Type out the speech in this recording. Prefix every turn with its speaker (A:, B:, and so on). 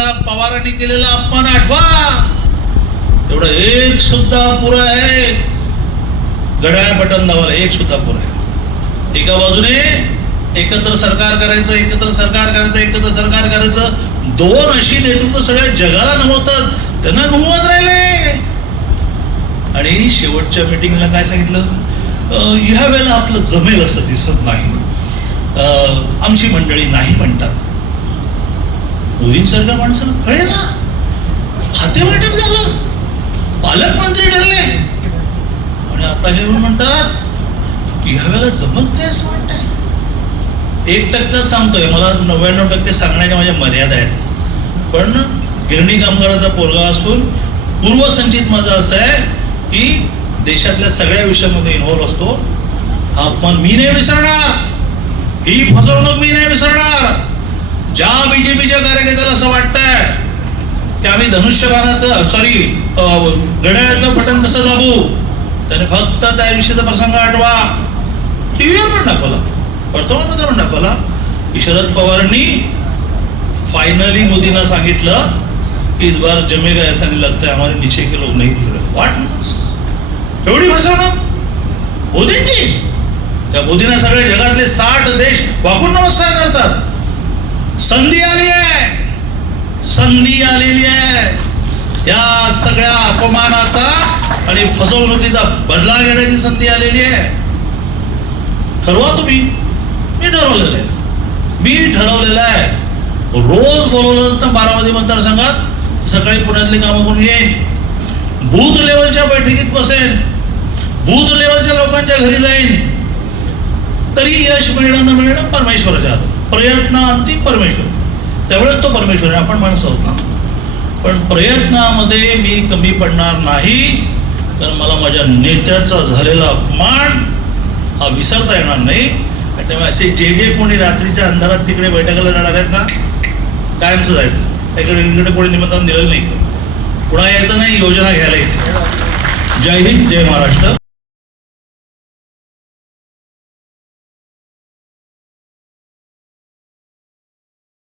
A: पवारांनी केलेला अपमान आठवा. तेवढं एक सुद्धा पुरं आहे. घड्याळ बटन दावाला एक सुद्धा पुरं आहे. एका बाजूने एकत्र सरकार करायचं एकत्र सरकार करायचं एकत्र सरकार करायचं. दोन अशी नेतृत्व सगळ्या जगाला नमवतात. त्यांना नमवत राहिले. आणि शेवटच्या मिटिंगला काय सांगितलं? ह्या वेळेला आपलं जमेल असं दिसत नाही. अं, आमची मंडळी नाही म्हणतात. मोदींसारख्या माणसाला कळेल ना? खाते वाटप झालं. पालकमंत्री ठरले. आणि आता हे म्हणतात की ह्या वेळेला जमत नाही असं वाटतंय. एक टक्का सांगतोय. मला नव्याण्णव टक्के सांगण्याच्या माझ्या मर्यादा आहेत. पण गिरणी कामगाराचा पोरगा असून पूर्वसंचित माझं असं आहे की देशातल्या सगळ्या विषयामध्ये इन्व्हॉल्व असतो. हा अपमान मी नाही विसरणार. ही फसवणूक मी नाही विसरणार. ज्या बीजेपीच्या कार्यकर्त्याला असं वाटतंय की आम्ही धनुष्यबाणाचं सॉरी घड्याळाचं बटन कसं दाबू? त्याने फक्त त्या विषयीचा प्रसंग आठवा. टीव्हीवर पण दाखवला. वर्तमानपत्र पण दाखवला. की शरद पवारांनी फायनली मोदींना सांगितलं की इस बार जमेगा ऐसा नहीं लगता है हमारे नीचे के लोग नहीं वाट एवढी फसवणूक? मोदींची? त्या मोदींना सगळे जगातले साठ देश वाकून नमस्कार करतात. संधी आली आहे. संधी आलेली आहे. या सगळ्या अपमानाचा आणि फसवणुकीचा बदला घेण्याची संधी आलेली आहे. ठरवा तुम्ही. मी ठरवलेलं आहे. मी ठरवलेलं आहे. रोज बोलवलं तर बारामती मतदारसंघात सकाळी पुण्यातली कामं करून येईन बूथ लेवलच्या बैठकीत बसेन. बूथ लेवलच्या लोकांच्या घरी जाईन. तरी यश मिळणं न मिळणं परमेश्वराच्या हातात. प्रयत्न अंती परमेश्वर. त्यावेळेस तो परमेश्वर आहे आपण माणसं आहोत ना. पण प्रयत्नामध्ये मी कमी पडणार नाही तर मला माझ्या नेत्याचा झालेला अपमान हा विसरता येणार नाही. त्यामुळे असे जे जे कोणी रात्रीच्या अंधारात तिकडे बैठकाला जाणार आहेत ना कायमचं जायचं. त्याकडे इकडे कोणी निमंत्रण दिलेलं नाही. पुन्हा यायचं नाही योजना घ्यायला येते. जय हिंद जय महाराष्ट्र.